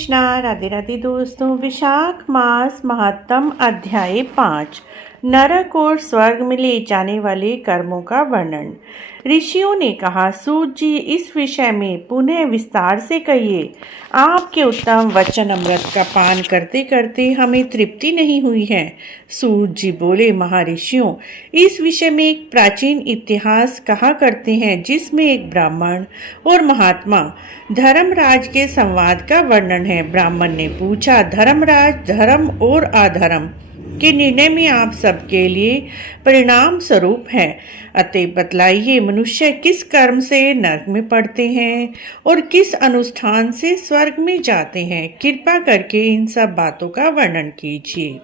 कृष्णा राधे राधे दोस्तों। विशाख मास महत्तम अध्याय 5 नरक और स्वर्ग में ले जाने वाले कर्मों का वर्णन। ऋषियों ने कहा, सूत जी इस विषय में पुनः विस्तार से कहिए। आपके उत्तम वचन अमृत का पान करते करते हमें तृप्ति नहीं हुई है। सूत जी बोले, महर्षियों, इस विषय में एक प्राचीन इतिहास कहा करते हैं जिसमें एक ब्राह्मण और महात्मा धर्मराज के संवाद का वर्णन है। ब्राह्मण ने पूछा, धर्मराज, धर्म और अधर्म के निर्णय में आप सबके लिए परिणाम स्वरूप है, अतः बतलाइए, मनुष्य किस कर्म से नरक में पड़ते हैं और किस अनुष्ठान से स्वर्ग में जाते हैं। कृपा करके इन सब बातों का वर्णन कीजिए।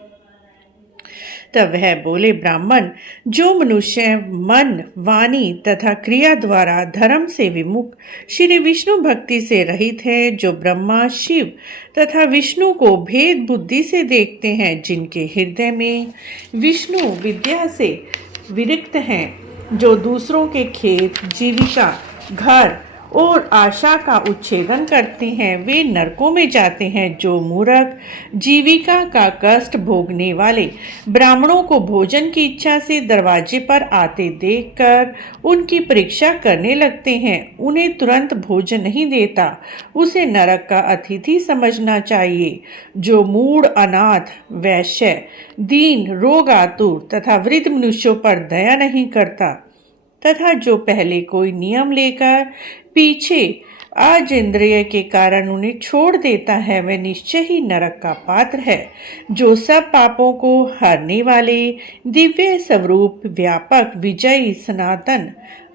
तब वह बोले, ब्राह्मण, जो मनुष्य मन, वाणी तथा क्रिया द्वारा धर्म से विमुख, श्री विष्णु भक्ति से रहित है, जो ब्रह्मा, शिव तथा विष्णु को भेद बुद्धि से देखते हैं, जिनके हृदय में विष्णु विद्या से विरक्त हैं, जो दूसरों के खेत, जीविका, घर और आशा का उच्छेदन करते हैं, वे नरकों में जाते हैं। जो मूर्ख जीविका का कष्ट भोगने वाले ब्राह्मणों को भोजन की इच्छा से दरवाजे पर आते देखकर उनकी परीक्षा करने लगते हैं, उन्हें तुरंत भोजन नहीं देता, उसे नरक का अतिथि समझना चाहिए। जो मूढ़, अनाथ, वैश्य, दीन, रोगातुर तथा वृद्ध मनुष्यों पर दया नहीं करता तथा जो पहले कोई नियम लेकर पीछे आज इंद्रिय के कारण उन्हें छोड़ देता है, वह निश्चय ही नरक का पात्र है। जो सब पापों को हरने वाले दिव्य स्वरूप, व्यापक, विजयी, सनातन,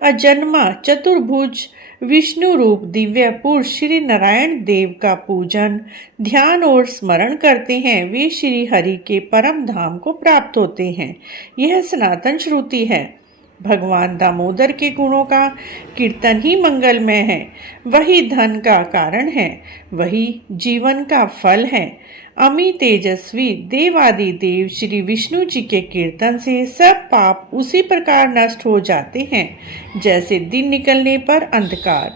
अजन्मा, चतुर्भुज, विष्णु रूप दिव्य पुरुष श्री नारायण देव का पूजन, ध्यान और स्मरण करते हैं, वे श्री हरि के परम धाम को प्राप्त होते हैं। यह सनातन श्रुति है। भगवान दामोदर के गुणों का कीर्तन ही मंगलमय है, वही धन का कारण है, वही जीवन का फल है। अमी तेजस्वी देवादि देव श्री विष्णु जी के कीर्तन से सब पाप उसी प्रकार नष्ट हो जाते हैं जैसे दिन निकलने पर अंधकार।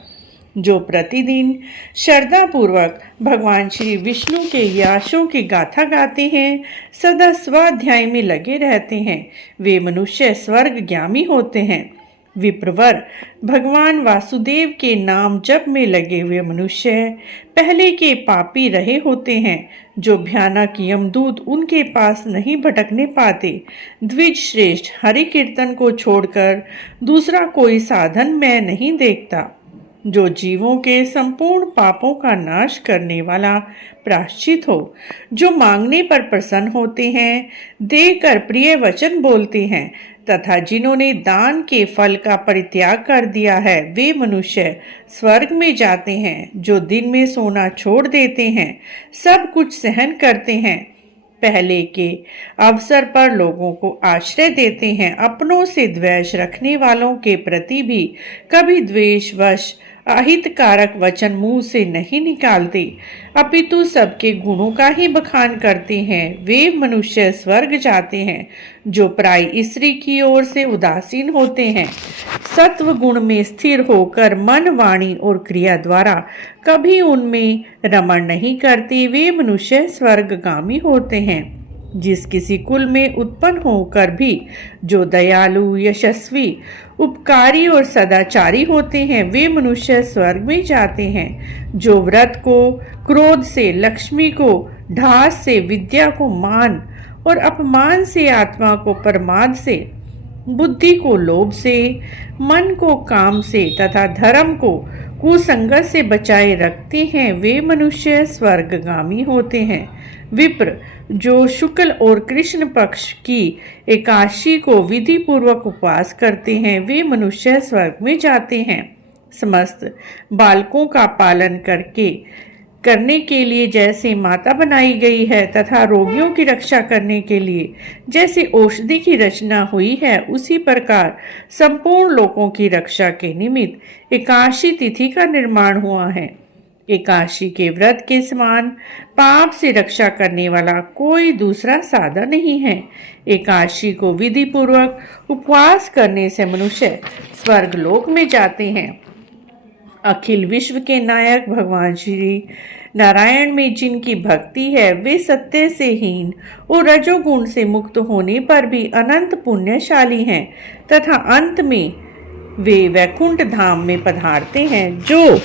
जो प्रतिदिन श्रद्धा पूर्वक भगवान श्री विष्णु के यशों की गाथा गाते हैं, सदा स्वाध्याय में लगे रहते हैं, वे मनुष्य स्वर्गगामी होते हैं। विप्रवर, भगवान वासुदेव के नाम जप में लगे हुए मनुष्य पहले के पापी रहे होते हैं। जो भयानक यमदूत उनके पास नहीं भटकने पाते। द्विज श्रेष्ठ, हरि कीर्तन को छोड़कर दूसरा कोई साधन मैं नहीं देखता। जो जीवों के संपूर्ण पापों का नाश करने वाला प्रायश्चित हो, जो मांगने पर प्रसन्न होते हैं, देकर प्रिय वचन बोलते हैं तथा जिन्होंने दान के फल का परित्याग कर दिया है, वे मनुष्य स्वर्ग में जाते हैं। जो दिन में सोना छोड़ देते हैं, सब कुछ सहन करते हैं, पहले के अवसर पर लोगों को आश्रय देते हैं, अपनों से द्वेष रखने वालों के प्रति भी कभी द्वेषवश अहितकारक वचन मुंह से नहीं निकालते, अपितु सबके गुणों का ही बखान करते हैं, वे मनुष्य स्वर्ग जाते हैं। जो प्राय स्त्री की ओर से उदासीन होते हैं, सत्व गुण में स्थिर होकर मन, वाणी और क्रिया द्वारा कभी उनमें रमण नहीं करते, वे मनुष्य स्वर्गगामी होते हैं। जिस किसी कुल में उत्पन्न होकर भी जो दयालु, यशस्वी, उपकारी और सदाचारी होते हैं, वे मनुष्य स्वर्ग में जाते हैं। जो व्रत को क्रोध से, लक्ष्मी को ढास से, विद्या को मान और अपमान से, आत्मा को प्रमाद से, बुद्धि को लोभ से, मन को काम से तथा धर्म को कुसंगत से बचाए रखते हैं, वे मनुष्य स्वर्गगामी होते हैं। विप्र, जो शुक्ल और कृष्ण पक्ष की एकादशी को विधि पूर्वक उपवास करते हैं, वे मनुष्य स्वर्ग में जाते हैं। समस्त बालकों का पालन करने के लिए जैसे माता बनाई गई है तथा रोगियों की रक्षा करने के लिए जैसे औषधि की रचना हुई है, उसी प्रकार संपूर्ण लोगों की रक्षा के निमित्त एकादशी तिथि का निर्माण हुआ है। एकादशी के व्रत के समान पाप से रक्षा करने वाला कोई दूसरा साधन नहीं है। एकादशी को विधि पूर्वक उपवास करने से मनुष्य स्वर्गलोक में जाते हैं। अखिल विश्व के नायक भगवान श्री नारायण में जिनकी भक्ति है वे सत्य से हीन और रजोगुण से मुक्त होने पर भी अनंत पुण्यशाली हैं तथा अंत में वे वैकुंठ धाम में पधारते हैं। जो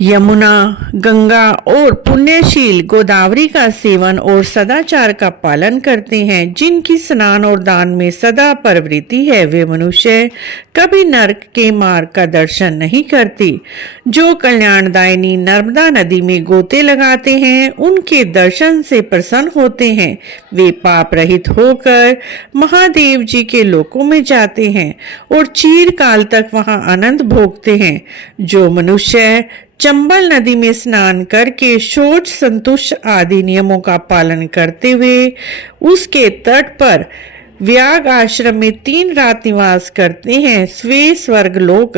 यमुना, गंगा और पुण्यशील गोदावरी का सेवन और सदाचार का पालन करते हैं, जिनकी स्नान और दान में सदा प्रवृत्ति है, वे मनुष्य कभी नरक के मार्ग का दर्शन नहीं करते। जो कल्याणदायिनी नर्मदा नदी में गोते लगाते हैं, उनके दर्शन से प्रसन्न होते हैं, वे पाप रहित होकर महादेव जी के लोकों में जाते हैं और चिरकाल तक वहां आनंद भोगते हैं। जो मनुष्य चंबल नदी में स्नान करके शौच संतुष्ट आदि नियमों का पालन करते हुए उसके तट पर व्याग आश्रम में 3 रात निवास करते हैं, वे स्वर्ग लोक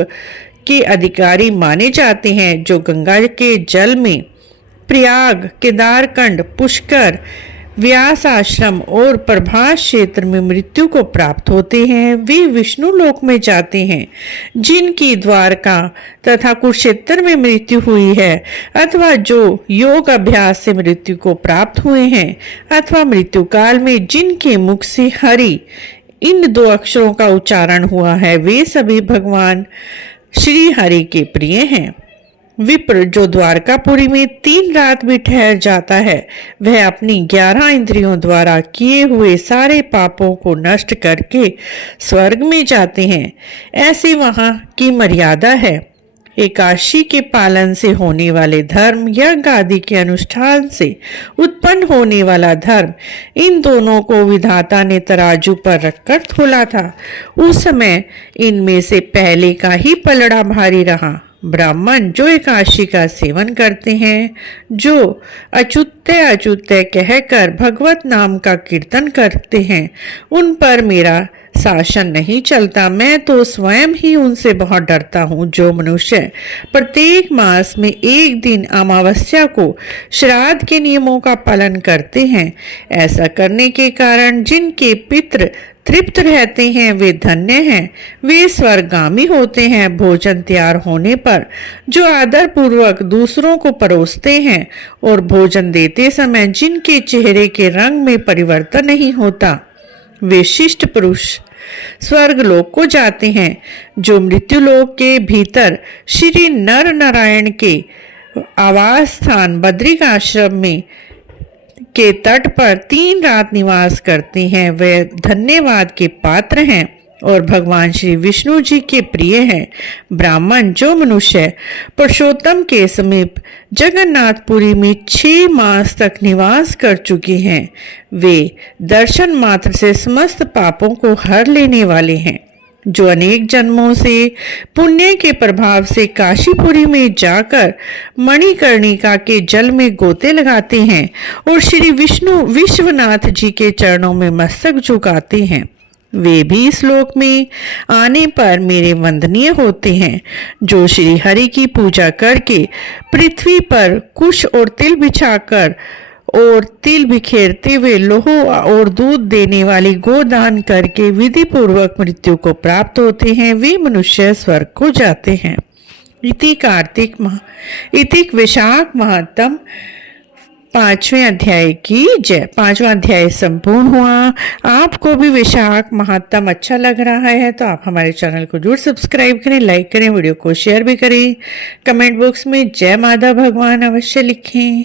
के अधिकारी माने जाते हैं। जो गंगा के जल में प्रयाग, केदारखंड, पुष्कर, व्यास आश्रम और प्रभास क्षेत्र में मृत्यु को प्राप्त होते हैं, वे विष्णु लोक में जाते हैं। जिनकी द्वारका तथा कुरुक्षेत्र में मृत्यु हुई है, अथवा जो योग अभ्यास से मृत्यु को प्राप्त हुए हैं, अथवा मृत्यु काल में जिनके मुख से हरि इन 2 अक्षरों का उच्चारण हुआ है, वे सभी भगवान श्री हरि के प्रिय हैं। विप्र जो द्वारकापुरी में 3 रात भी ठहर जाता है, वह अपनी 11 इंद्रियों द्वारा किए हुए सारे पापों को नष्ट करके स्वर्ग में जाते हैं। ऐसी वहां की मर्यादा है। एकादशी के पालन से होने वाले धर्म, यज्ञ आदि के अनुष्ठान से उत्पन्न होने वाला धर्म, इन दोनों को विधाता ने तराजू पर रखकर तोला था। उस समय इनमें से पहले का ही पलड़ा भारी रहा। ब्राह्मण जो एकादशी का सेवन करते हैं, जो अच्युत्य अच्युत्य कहकर भगवत नाम का कीर्तन करते हैं, उन पर मेरा शासन नहीं चलता। मैं तो स्वयं ही उनसे बहुत डरता हूँ। जो मनुष्य प्रत्येक मास में 1 दिन अमावस्या को श्राद्ध के नियमों का पालन करते हैं, ऐसा करने के कारण जिनके पितृ तृप्त रहते हैं, वे धन्य हैं, वे स्वर्गगामी होते हैं। भोजन तैयार होने पर जो आदर पूर्वक दूसरों को परोसते हैं और भोजन देते समय जिनके चेहरे के रंग में परिवर्तन नहीं होता, वे शिष्ट पुरुष स्वर्ग लोक को जाते हैं। जो मृत्यु लोक के भीतर श्री नर नारायण के आवास स्थान बद्रिक आश्रम में के तट पर 3 रात निवास करते हैं, वे धन्यवाद के पात्र हैं और भगवान श्री विष्णु जी के प्रिय हैं। ब्राह्मण जो मनुष्य पुरुषोत्तम के समीप जगन्नाथपुरी में 6 मास तक निवास कर चुके हैं, वे दर्शन मात्र से समस्त पापों को हर लेने वाले हैं। जो अनेक जन्मों से पुण्य के प्रभाव से काशीपुरी में जाकर मणिकर्णिका के जल में गोते लगाते हैं और श्री विष्णु विश्वनाथ जी के चरणों में मस्तक झुकाते हैं, वे भी इस लोक में आने पर मेरे वंदनीय होते हैं। जो श्री हरि की पूजा करके पृथ्वी पर कुश और तिल बिछाकर और तिल बिखेरते हुए लोह और दूध देने वाली गोदान करके विधि पूर्वक मृत्यु को प्राप्त होते हैं, वे मनुष्य स्वर्ग को जाते हैं। इति विशाख महत्तम 5वें अध्याय की जय। 5वां अध्याय संपूर्ण हुआ। आपको भी विशाख महत्तम अच्छा लग रहा है तो आप हमारे चैनल को जरूर सब्सक्राइब करें, लाइक करें, वीडियो को शेयर भी करें। कमेंट बॉक्स में जय माधव भगवान अवश्य लिखें।